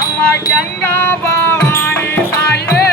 அம்மா கங்கா பவானி தாயே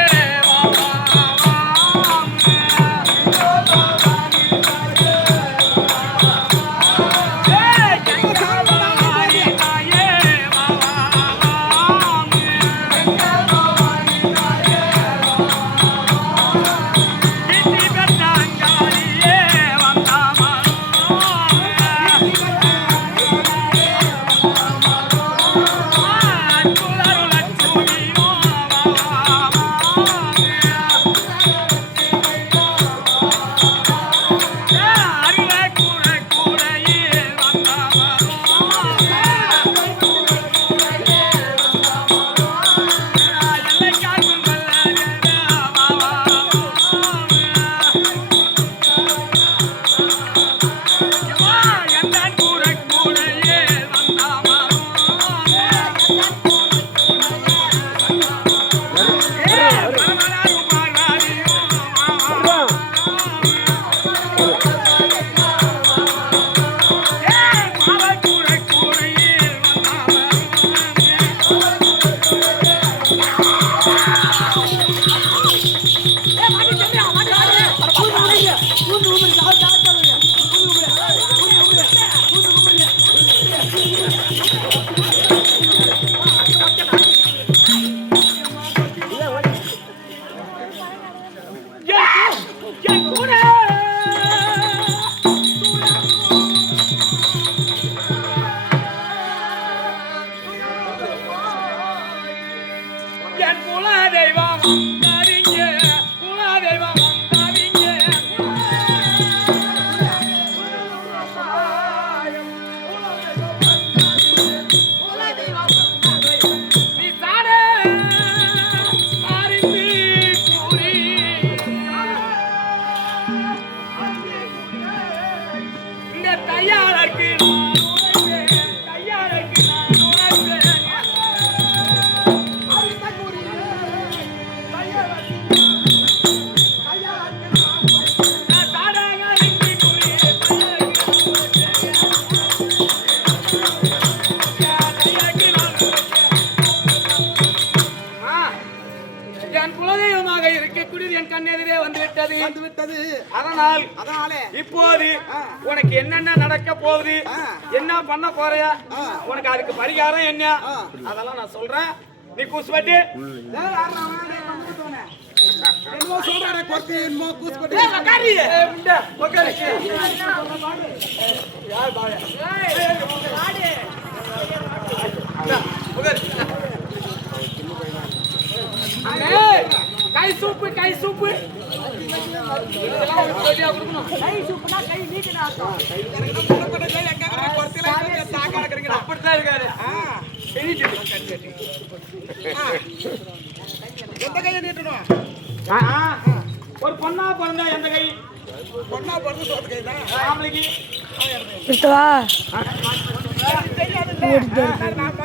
இப்போது உனக்கு என்னென்ன நடக்க போகுது, என்ன பண்ண போறியா, உனக்கு அதுக்கு பரிகாரம் என்ன, அதெல்லாம் நான் சொல்றேன். நீ கூசுபட்டு கை சூப்பு கை சூப்பு அப்படித்தான் இருக்காரு. எந்த கையை நீட்டணும்? ஒரு பொண்ணா பிறந்தா எந்த கை? பொண்ணா பிறந்து சொல்ற கை தான் ஆம்பளைக்கு. விட்டுவா நான்